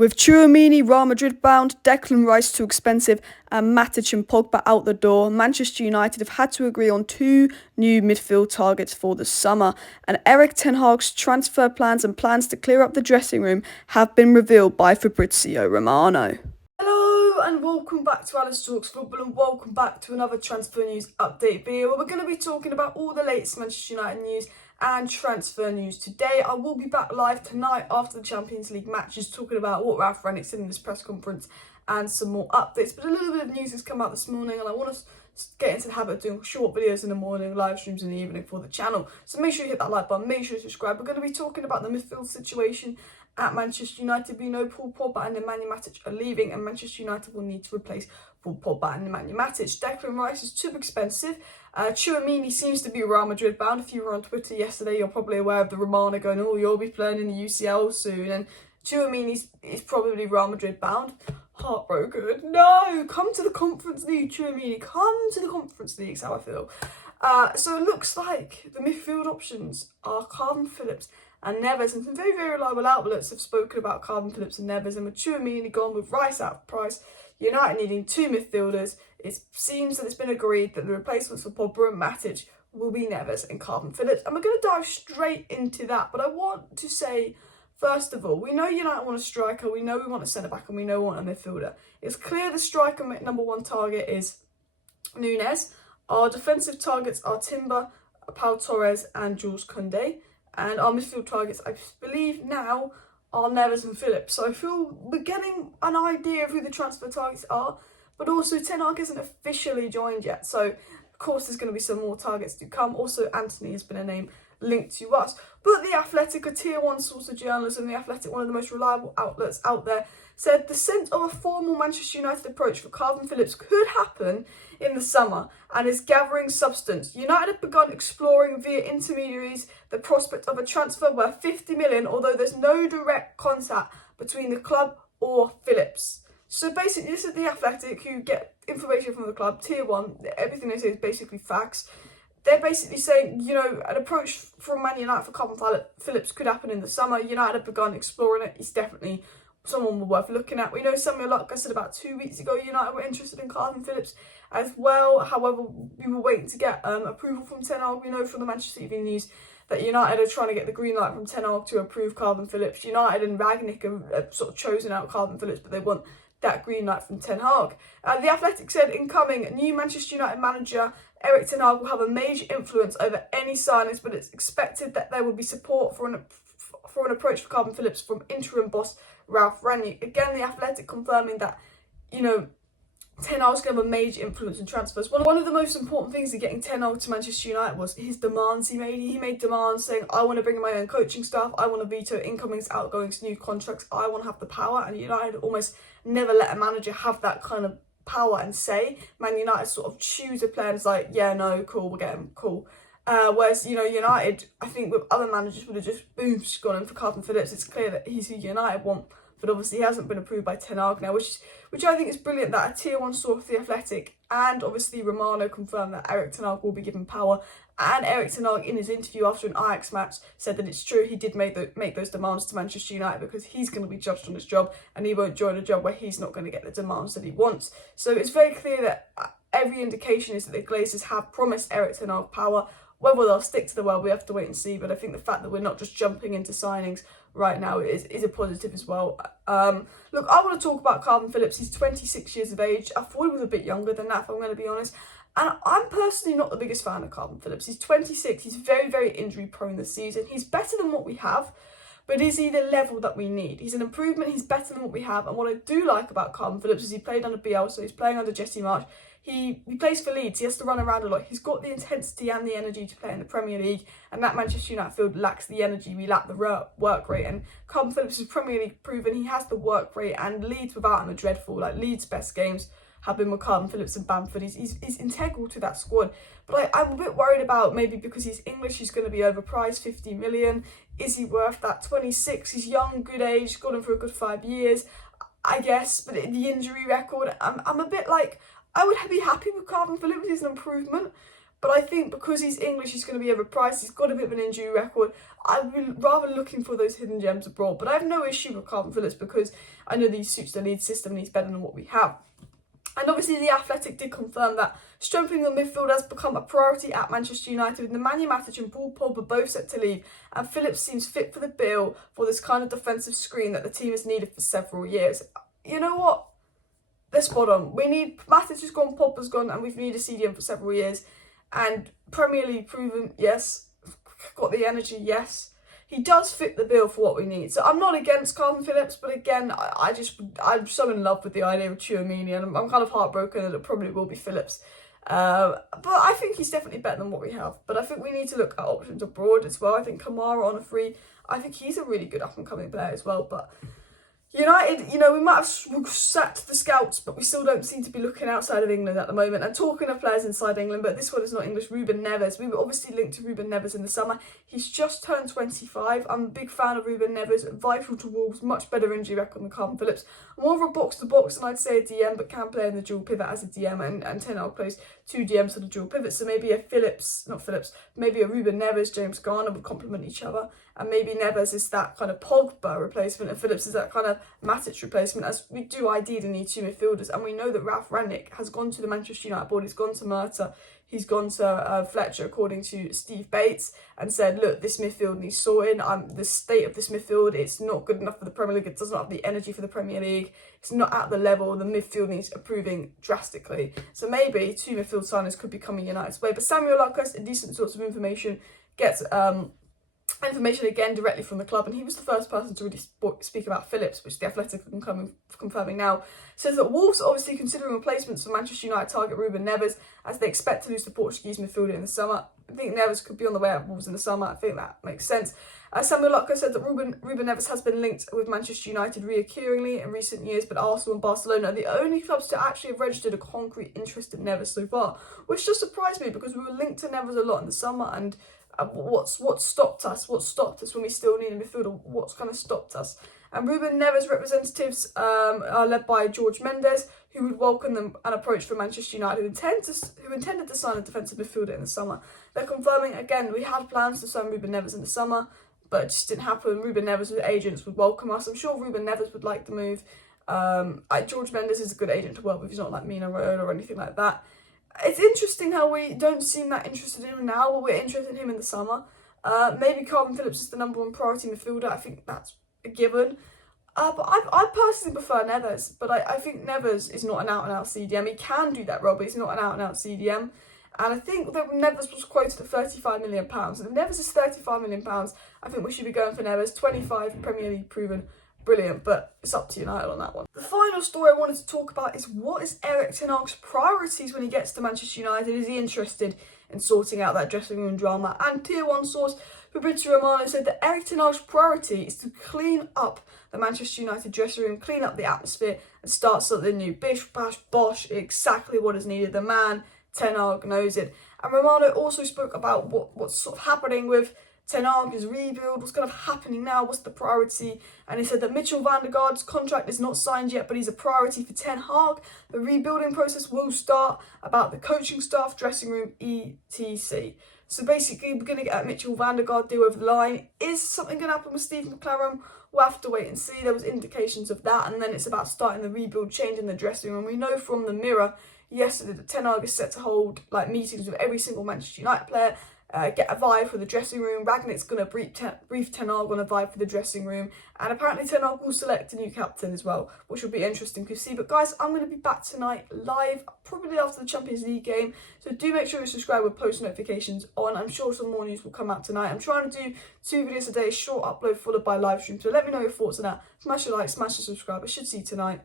With TCHOUMENI, Real Madrid bound, Declan Rice too expensive, and Matic and Pogba out the door, Manchester United have had to agree on 2 new midfield targets for the summer. And ERIK ten Hag's transfer plans and plans to clear up the dressing room have been revealed by Fabrizio Romano. Hello and welcome back to Alice Talks Football, and welcome back to another transfer news update video where we're going to be talking about all the latest Manchester United news and transfer news. Today I will be back live tonight after the Champions League matches, talking about what Ralf Rangnick said in this press conference and some more updates. But a little bit of news has come out this morning, and I want to get into the habit of doing short videos in the morning, live streams in the evening for the channel. So make sure you hit that like button, make sure you subscribe. We're going to be talking about the midfield situation at Manchester United. We know Paul Pogba and Matic are leaving, and Manchester United will need to replace Paul Pogba and Matic. Declan Rice is too expensive. TCHOUMENI seems to be Real Madrid bound. If you were on Twitter yesterday, you're probably aware of the Romano going, "Oh, you'll be playing in the UCL soon," and TCHOUMENI is probably Real Madrid bound. Heartbroken. No, come to the Conference League, TCHOUMENI. Come to the Conference League. Is how I feel. So it looks like the midfield options are KALVIN Phillips and Neves, and some very, very reliable outlets have spoken about KALVIN Phillips and Neves, and with TCHOUMENI gone with Rice out of price, United needing 2 midfielders, it seems that it's been agreed that the replacements for Pogba and Matic will be Neves and KALVIN Phillips, and we're going to dive straight into that. But I want to say, first of all, we know United want a striker, we know we want a centre-back, and we know we want a midfielder. It's clear the striker number 1 target is Nunez. Our defensive targets are Timber, Pau Torres and Jules Koundé. And our midfield targets, I believe now, are Neves and Phillips. So I feel we're getting an idea of who the transfer targets are, but also Ten Hag isn't officially joined yet. So of course there's going to be some more targets to come. Also Anthony has been a name linked to us. But The Athletic, a tier 1 source of journalism, The Athletic, one of the most reliable outlets out there, said the scent of a formal Manchester United approach for KALVIN Phillips could happen in the summer and is gathering substance. United have begun exploring via intermediaries the prospect of a transfer worth 50 million, although there's no direct contact between the club or Phillips. So basically, this is The Athletic, who get information from the club, tier 1, everything they say is basically facts. They're basically saying, you know, an approach from Man United for KALVIN Phillips could happen in the summer. United have begun exploring it. He's definitely someone worth looking at. We know like I said about 2 weeks ago, United were interested in KALVIN Phillips as well. However, we were waiting to get approval from Ten Hag. We know from the Manchester TV news that United are trying to get the green light from Ten Hag to approve KALVIN Phillips. United and Rangnick have sort of chosen out KALVIN Phillips, but they want that green light from Ten Hag. The Athletic said, incoming new Manchester United manager ERIK ten Hag will have a major influence over any signings, but it's expected that there will be support for an approach for KALVIN Phillips from interim boss Ralf Rangnick. Again, The Athletic confirming that, you know, Ten Hag's going to have a major influence in transfers. One of the most important things in getting Ten Hag to Manchester United was his demands he made. He made demands saying, I want to bring in my own coaching staff, I want to veto incomings, outgoings, new contracts, I want to have the power. And United almost never let a manager have that kind of power and say. Man United sort of choose a player and it's like, yeah, no, cool, we'll get him, cool. Whereas, you know, United, I think with other managers would have just, boom, just gone in for KALVIN Phillips. It's clear that he's who United want, but obviously he hasn't been approved by Ten Hag now, which I think is brilliant that a tier 1 source, The Athletic, and obviously Romano confirmed that ERIK ten Hag will be given power. And ERIK ten Hag, in his interview after an Ajax match, said that it's true he did make those demands to Manchester United because he's going to be judged on his job and he won't join a job where he's not going to get the demands that he wants. So it's very clear that every indication is that the Glazers have promised ERIK ten Hag power. Whether they'll stick to the word, we have to wait and see. But I think the fact that we're not just jumping into signings right now is a positive as well. Look, I want to talk about KALVIN Phillips. He's 26 years of age. I thought he was a bit younger than that, if I'm going to be honest. And I'm personally not the biggest fan of KALVIN Phillips. He's 26. He's very, very injury prone this season. He's better than what we have. But is he the level that we need? He's an improvement. He's better than what we have. And what I do like about KALVIN Phillips is he played under BL, so he's playing under Jesse Marsch. He plays for Leeds. He has to run around a lot. He's got the intensity and the energy to play in the Premier League. And that Manchester United field lacks the energy. We lack the work rate. And KALVIN Phillips is Premier League proven. He has the work rate. And Leeds without him are dreadful. Like, Leeds' best games have been with KALVIN Phillips and Bamford. He's integral to that squad. But I'm a bit worried about maybe because he's English, he's going to be overpriced, 50 million. Is he worth that? 26, he's young, good age, got him for a good 5 years, I guess. But the injury record, I'm a bit like, I would be happy with KALVIN Phillips. He's an improvement. But I think because he's English, he's going to be overpriced. He's got a bit of an injury record. I'd be rather looking for those hidden gems abroad. But I have no issue with KALVIN Phillips because I know he suits the Leeds system and he's better than what we have. And obviously the Athletic did confirm that strengthening the midfield has become a priority at Manchester United, with Nemanja Matic and Pogba both set to leave, and Phillips seems fit for the bill for this kind of defensive screen that the team has needed for several years. You know what? They're spot on. We need Matic is gone, Pogba's gone, and we've needed a CDM for several years. And Premier League proven, yes. Got the energy, yes. He does fit the bill for what we need. So I'm not against KALVIN Phillips, but again, I'm so in love with the idea of TCHOUMENI, and I'm kind of heartbroken that it probably will be Phillips. But I think he's definitely better than what we have. But I think we need to look at options abroad as well. I think Kamara on a free, I think he's a really good up-and-coming player as well. But United, we might have sacked the scouts, but we still don't seem to be looking outside of England at the moment. And talking of players inside England, but this one is not English, RUBEN Neves. We were obviously linked to RUBEN Neves in the summer. He's just turned 25. I'm a big fan of RUBEN Neves, vital to Wolves, much better injury record than KALVIN Phillips. More of a box-to-box than I'd say a DM, but can play in the dual pivot as a DM, and Ten Hag plays 2 DMs for the dual pivot. So maybe maybe a RUBEN Neves, James Garner would complement each other. And maybe Neves is that kind of Pogba replacement and Phillips is that kind of Matic replacement, as we do ideally need 2 midfielders. And we know that Ralf Rangnick has gone to the Manchester United board, he's gone to Murta, he's gone to Fletcher, according to Steve Bates, and said, look, this midfield needs sorting. The state of this midfield, it's not good enough for the Premier League, it does not have the energy for the Premier League, it's not at the level, the midfield needs improving drastically. So maybe 2 midfield signers could be coming United's way. But Samuel Luckhurst, a decent source of information, gets information again directly from the club, and he was the first person to really speak about Phillips, which the Athletic are confirming now. Says that Wolves are obviously considering replacements for Manchester United target RUBEN Neves, as they expect to lose the Portuguese midfielder in the summer. I think Neves could be on the way out of Wolves in the summer. I think that makes sense. Samuel Luckhurst said that RUBEN Neves has been linked with Manchester United reoccurringly in recent years, but Arsenal and Barcelona are the only clubs to actually have registered a concrete interest in Neves so far, which just surprised me because we were linked to Neves a lot in the summer. And what stopped us? What stopped us when we still need a midfielder? What's kind of stopped us? And RUBEN Neves representatives are led by Jorge Mendes, who would welcome them an approach from Manchester United, who intended to sign a defensive midfielder in the summer. They're confirming again, we had plans to sign RUBEN Neves in the summer, but it just didn't happen. RUBEN Neves with agents would welcome us. I'm sure RUBEN Neves would like the move. Jorge Mendes is a good agent to work with. He's not like Mina Raiola or anything like that. It's interesting how we don't seem that interested in him now, but we're interested in him in the summer. Maybe KALVIN Phillips is the #1 priority midfielder. I think that's a given. But I personally prefer Neves, but I think Neves is not an out-and-out CDM. He can do that role, but he's not an out-and-out CDM. And I think that Neves was quoted at £35 million. And if Neves is £35 million, I think we should be going for Neves. 25, Premier League proven. Brilliant, but it's up to United on that one. The final story I wanted to talk about is, what is ERIK ten Hag's priorities when he gets to Manchester United? Is he interested in sorting out that dressing room drama? And Tier 1 source Fabrizio Romano said that ERIK ten Hag's priority is to clean up the Manchester United dressing room, clean up the atmosphere, and start something new. Bish, bash, bosh, exactly what is needed. The man, Ten Hag, knows it. And Romano also spoke about what's sort of happening with Ten Hag, his rebuild, what's kind of happening now, what's the priority. And he said that Mitchell van der Gaard's contract is not signed yet, but he's a priority for Ten Hag. The rebuilding process will start, about the coaching staff, dressing room, etc. So basically, we're going to get a Mitchell van der Gaard deal over the line. Is something going to happen with Steve McClaren? We'll have to wait and see. There was indications of that, and then it's about starting the rebuild, changing the dressing room. We know from the Mirror yesterday that Ten Hag is set to hold meetings with every single Manchester United player, get a vibe for the dressing room. Rangnick's going to brief Ten Hag on a vibe for the dressing room, and apparently Ten Hag will select a new captain as well, which will be interesting to see. But guys, I'm going to be back tonight live, probably after the Champions League game, so do make sure you subscribe with post notifications on. I'm sure some more news will come out tonight. I'm trying to do 2 videos a day, short upload followed by live stream, so let me know your thoughts on that. Smash a like, smash a subscribe. I should see you tonight.